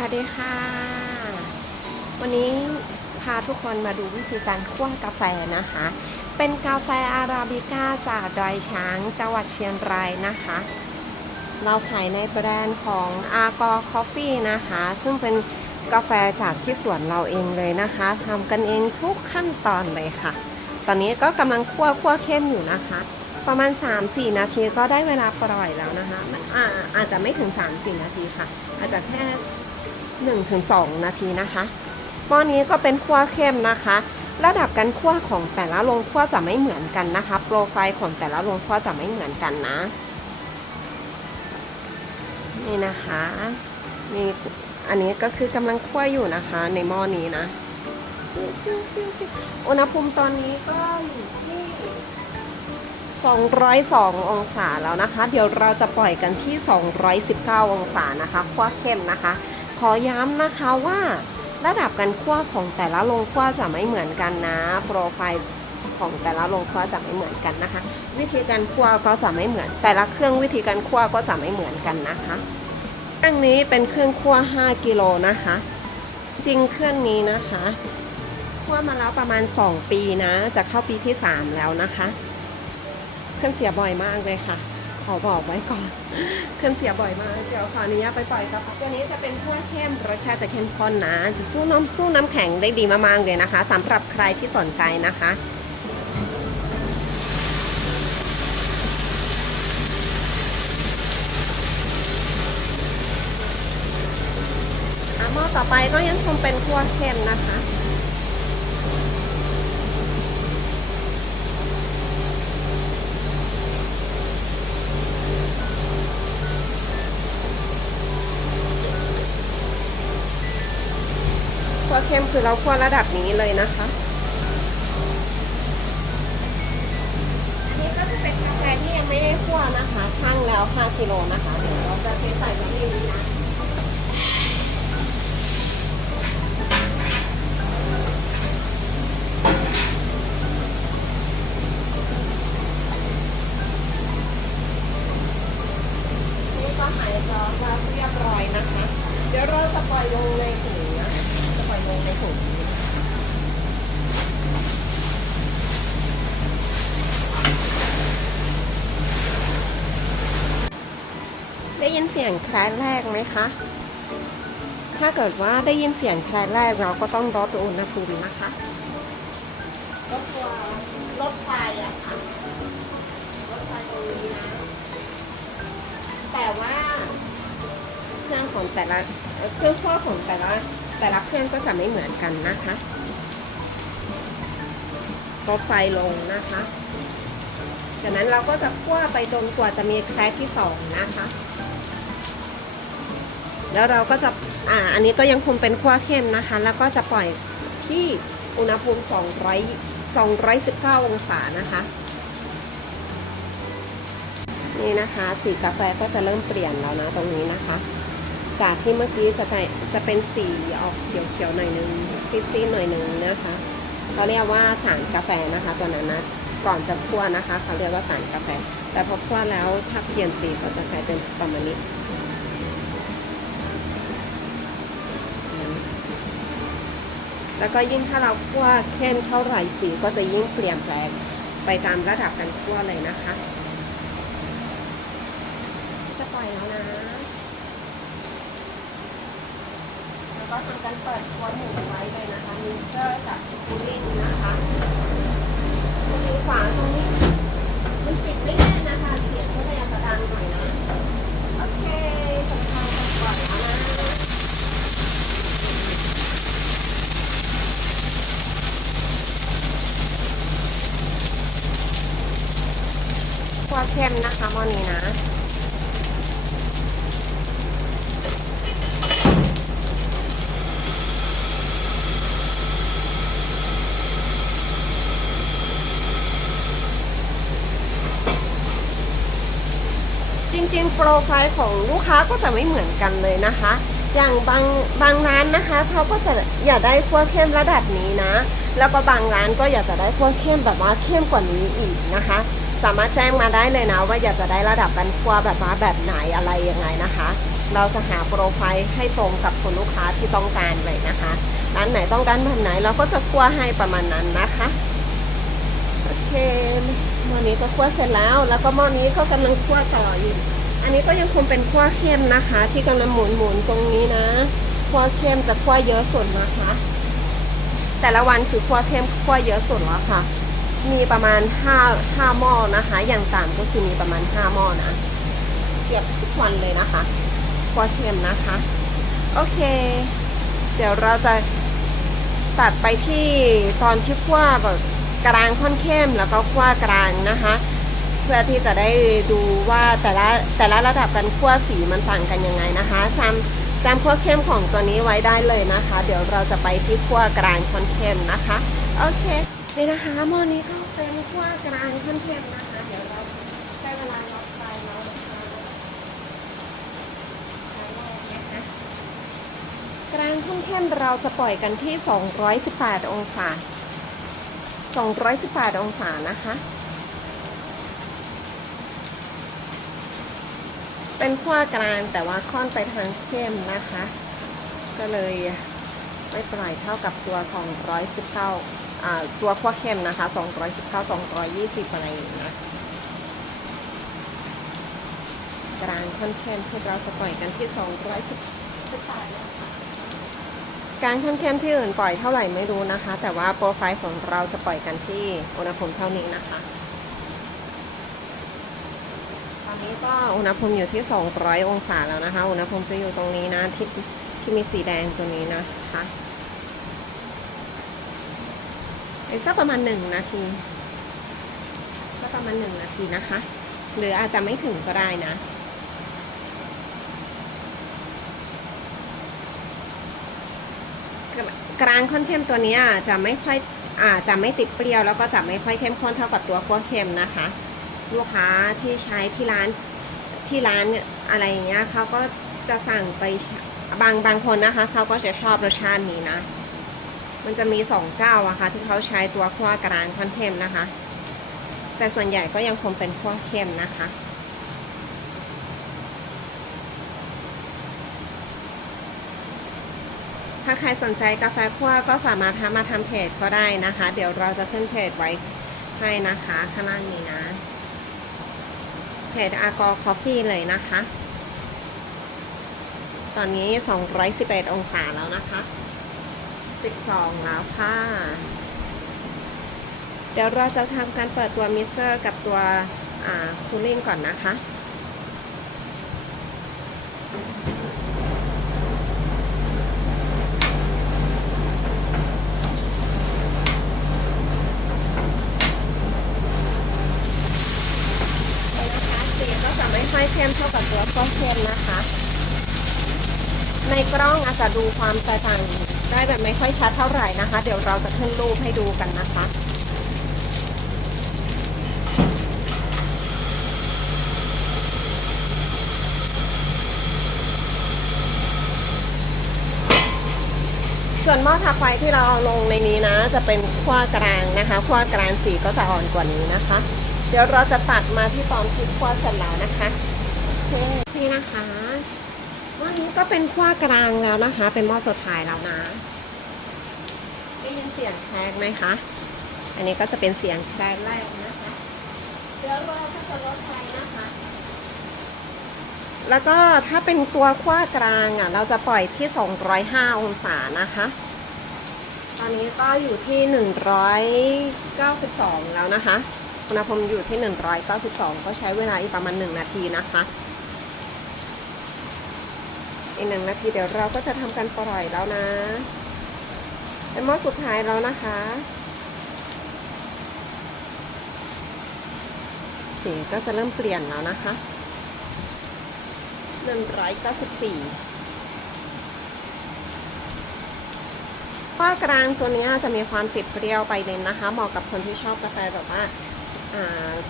สวัสดีค่ะ วันนี้พาทุกคนมาดูวิธีการคั่วกาแฟนะคะ เป็นกาแฟอาราบิก้าจากดอยช้างจังหวัดเชียงรายนะคะ เราขายในแบรนด์ของอากอคอฟฟี่นะคะ ซึ่งเป็นกาแฟจากที่สวนเราเองเลยนะคะทำกันเองทุกขั้นตอนเลยค่ะ ตอนนี้ก็กำลังคั่วคั่วเข้มอยู่นะคะ ประมาณ 3-4 นาทีก็ได้เวลาปล่อยแล้วนะคะอาอาจจะไม่ถึง 3-4 นาทีค่ะ อาจจะแค่ 1-2 นาทีนะคะ หม้อนี้ก็เป็นคั่วเข้มนะคะ ระดับการคั่วของแต่ละโรงคั่วจะไม่เหมือนกันนะคะ โปรไฟล์ของแต่ละโรงคั่วจะไม่เหมือนกันนะ นี่นะคะนี่อันนี้ก็คือกำลังคั่วอยู่นะคะ ในหม้อนี้นะ อุณหภูมิตอนนี้ก็อยู่ที่ 202 องศาแล้วนะคะ เดี๋ยวเราจะปล่อยกันที่ 219 องศานะคะคั่วเข้มนะคะ ขอย้ำนะคะว่าระดับการคั่วของแต่ละโรงคั่วจะไม่เหมือนกันนะ โปรไฟล์ของแต่ละโรงคั่วจะไม่เหมือนกันนะคะ วิธีการคั่วก็จะไม่เหมือน แต่ละเครื่องวิธีการคั่วก็จะไม่เหมือนกันนะคะเครื่องนี้เป็นเครื่องคั่ว 5 กิโลนะคะ จริงเครื่องนี้นะคะคั่วมาแล้วประมาณ 2 ปีนะ จะเข้าปีที่ 3 แล้วนะคะ เครื่องเสียบ่อยมากเลยค่ะ อบอกไว้ก่อน เครื่องเสียบ่อยมาก เดี๋ยวขออนุญาตไปปล่อยครับตัวนี้จะเป็นขั้วเข้มรสชาติจะเข้มข้นนะจะสู้น้ำสู้น้ำแข็งได้ดีมากๆเลยนะคะสำหรับใครที่สนใจนะคะอะหม้อต่อไปก็ยังคงเป็นขั้วเข้มนะคะ คั่วเข้มคือเราคั่วระดับนี้เลยนะคะอันนี้ก็จะเป็นกาแฟที่ยังไม่ได้คั่วนะคะช่างแล้ว 5กิโลนะคะเดี๋ยวเราจะเทใส่น้ำนี้นะนี่ก็หายร้อนแล้วเรียบร้อยนะคะ เดี๋ยวเราจะปล่อยลงในถุง ลงในถุงได้ยินเสียงแครแรกไหมคะ ถ้าเกิดว่าได้ยินเสียงแครแรกเราก็ต้องลดอุณหภูมินะคะลดตัวลดไฟอะค่ะลดไฟตรงนี้นะ แต่ว่าเครื่องของแต่ละเครื่องคั่วของแต่ละ แต่ละเครื่องก็จะไม่เหมือนกันนะคะลดไฟลงนะคะ จากนั้นเราก็จะคั่วไปจนกว่าจะมีแครกที่สองนะคะ แล้วเราก็จะอ่าอันนี้ก็ยังคงเป็นคั่วเข้มนะคะ แล้วก็จะปล่อยที่อุณหภูมิ 200 219 องศานะคะ นี่นะคะ สีกาแฟก็จะเริ่มเปลี่ยนแล้วนะตรงนี้นะคะ จากที่เมื่อกี้จะเป็นจะเป็นสีออกเขียวๆหน่อยนึงซีดๆหน่อยนึงนะคะเขาเรียกว่าสารกาแฟนะคะตัวนั้นนะก่อนจะคั่วนะคะเขาเรียกว่าสารกาแฟ แต่พอคั่วแล้วถ้าเปลี่ยนสีก็จะกลายเป็นประมาณนี้แล้วก็ยิ่งถ้าเราคั่วเข้มเท่าไหร่สีก็จะยิ่งเปลี่ยนแปลงไปตามระดับการคั่วเลยนะคะ จะปล่อยแล้วนะ แล้ว ก็ทำการเปิดครัวหมูไว้เลยนะคะมิสเตอร์จากคูลินนะคะตรงนี้ขวาตรงนี้มันปิดไม่แน่นนะคะ เสียงก็จะยังกระดังหน่อยนะโอเคสำคัญก่อนแล้วนะครัวเข้มนะคะมอนี้นะ จริงโปรไฟล์ของลูกค้าก็จะไม่เหมือนกันเลยนะคะ อย่างบางบางร้านนะคะเขาก็จะอยากได้ขั้วเข้มระดับนี้นะ แล้วก็บางร้านก็อยากจะได้ขั้วเข้มแบบว่าเข้มกว่านี้อีกนะคะ สามารถแจ้งมาได้เลยนะ ว่าอยากจะได้ระดับการคั่วแบบว่าแบบไหนอะไรยังไงนะคะ เราจะหาโปรไฟล์ให้ตรงกับคนลูกค้าที่ต้องการเลยนะคะร้านไหนต้องการแบบไหนเราก็จะคั่วให้ประมาณนั้นนะคะโอเคหม้อนี้ก็คั่วเสร็จแล้ว แล้วก็หม้อนี้ก็กำลังคั่วต่ออยู่ อันนี้ก็ยังคงเป็นคั่วเข้มนะคะ ที่กำลังหมุนหมุนๆตรงนี้นะคั่วเข้มจะคั่วเยอะสุดนะคะ แต่ละวันคือคั่วเข้มคั่วเยอะสุดแล้วค่ะ มีประมาณ5 5หม้อนะคะ อย่างต่ำก็คือมีประมาณ5หม้อนะเกือบทุกวันเลยนะคะคั่วเข้มนะคะ โอเค เดี๋ยวเราจะตัดไปที่ตอนที่คั่วแบบกลางค่อนเข้มแล้วก็คั่วกลางนะคะ พื่อที่จะได้ดูว่าแต่ละแต่ละระดับการคั่วสีมันต่างกันยังไงนะคะจำจำคั่วเข้มของตัวนี้ไว้ได้เลยนะคะ เดี๋ยวเราจะไปที่คั่วกลางค่อนเข้มนะคะโอเคนี่นะคะหม้อนี้ก็เป็นคั่วกลางค่อนเข้มนะคะ เดี๋ยวเราได้เวลาล็อกไฟแล้วนะคะไฟแรกนะคะกลางค่อนเข้มเราจะปล่อยกันที่ 218 องศา 218 องศานะคะ เป็นขั้วกลางแต่ว่าค่อนไปทางเข้มนะคะ ก็เลยไม่ปล่อยเท่ากับตัว 219อ่าตัวขั้วเข้มนะคะ 219 220 อะไรอย่างเงี้ยกลางค่อนเข้มที่เราจะปล่อยกันที่ 218การเข้มเข้มที่อื่นปล่อยเท่าไหร่ไม่รู้นะคะ แต่ว่าโปรไฟล์ของเราจะปล่อยกันที่อุณหภูมิเท่านี้นะคะ ตอ นี้ก็อุณหภูมิอยู่ที่ 200 องศาแล้วนะคะ อุณหภูมิจะอยู่ตรงนี้นะที่ที่มีสีแดงตัวนี้นะคะอีกสักประมาณหนึ่งนาทีสักประมาณหนึ่งนาทีนะคะ หรืออาจจะไม่ถึงก็ได้นะกลางค่อนเข้มตัวนี้จะไม่ค่อยอาจะไม่ติดเปรี้ยวแล้วก็จะไม่ค่อยเข้มข้นเท่ากับตัวคั่วเค็มนะคะ ลูกค้าที่ใช้ที่ร้านที่ร้านเนี่ยอะไรอย่างเงี้ยเขาก็จะสั่งไปบางบางคนนะคะเขาก็จะชอบรสชาตินี้นะ มันจะมีสองเจ้าอะค่ะที่เขาใช้ตัวคั่วกลางค่อนเข้มนะคะ แต่ส่วนใหญ่ก็ยังคงเป็นคั่วเค็มนะคะถ้าใครสนใจกาแฟคั่วก็สามารถทำมาทำเพจก็ได้นะคะ เดี๋ยวเราจะขึ้นเพจไว้ให้นะคะ ข้างล่างนี้นะ เพจอากอคอฟฟี่เลยนะคะ ตอนนี้ 211 องศาแล้วนะคะ 12 แล้วค่ะ เดี๋ยวเราจะทำการเปิดตัวมิเซอร์กับตัวคูลิ่งก่อนนะคะนะคะสีก็จะไม่ค่ อยเข้มเท่ากับตัวก้อนเข้มนะคะ ในกล้องอาจจะดูความแตกต่างได้แบบไม่ค่อยชัดเท่าไหร่นะคะ เดี๋ยวเราจะขึ้นรูปให้ดูกันนะคะส่วนหม้อทาไฟที่เราเอาลงในนี้นะ จะเป็นขั้วกลางนะคะขั้วกลางสีก็จะอ่อนกว่านี้นะคะ เดี๋ยวเราจะตัดมาที่ตอนที่คั่วเสร็จแล้วนะคะโอเคนี่นะคะหม้อนี้ก็เป็นคั่วกลางแล้วนะคะ เป็นหม้อสุดท้ายแล้วนะได้ยินเสียงแครกไหมคะ อันนี้ก็จะเป็นเสียงแครกแรกนะคะ เดี๋ยวเราก็จะลดไฟนะคะ แล้วก็ถ้าเป็นตัวขั้วกลางอะ เราจะปล่อยที่ 205 องศานะคะตอนนี้ก็อยู่ที่ 192 แล้วนะคะ อุณหภูมิอยู่ที่ 192 ก็ใช้เวลาอีกประมาณ 1 นาทีนะคะ อีกหนึ่งนาทีเดี๋ยวเราก็จะทำการปล่อยแล้วนะ เป็นหม้อสุดท้ายแล้วนะคะ สีก็จะเริ่มเปลี่ยนแล้วนะคะ194ป้ากลางตัวนี้จะมีความติดเปรี้ยวไปเน้นนะคะ เหมาะกับคนที่ชอบกาแฟแบบว่า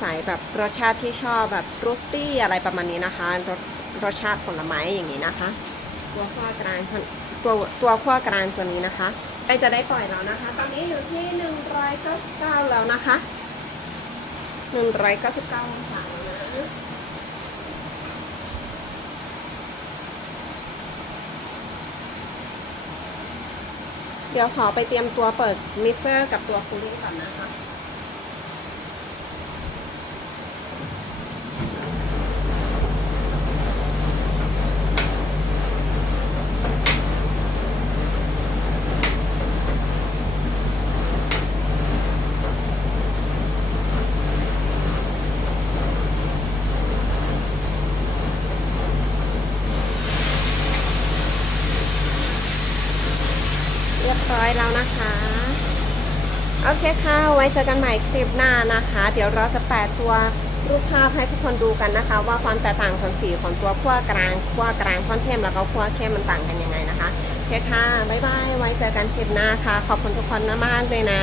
สายแบบรสชาติที่ชอบแบบรสตี้อะไรประมาณนี้นะคะรสรสชาติผลไม้อย่างนี้นะคะ ตัวขั้วกลางตัวตัวขั้วกลางตัวนี้นะคะใกล้จะได้ปล่อยแล้วนะคะ ตอนนี้อยู่ที่หนึ่งร้อยเก้าสิบเก้าแล้วนะคะหนึ่งร้อยเก้าสิบเก้าองศานะเดี๋ยวขอไปเตรียมตัวเปิดมิเซอร์กับตัวคูลิ่งก่อนนะคะ ร้อยแล้วนะคะ โอเคค่ะ ไว้เจอกันใหม่คลิปหน้านะคะ เดี๋ยวเราจะแปะตัวรูปภาพให้ทุกคนดูกันนะคะ ว่าความแตกต่างของสีของตัวขั้วกลางขั้วกลางข้นเข้มแล้วก็ขั้วเข้มมันต่างกันยังไงนะคะโอเคค่ะ บ๊ายบาย ไว้เจอกันคลิปหน้าค่ะ ขอบคุณทุกคนมากๆเลยนะ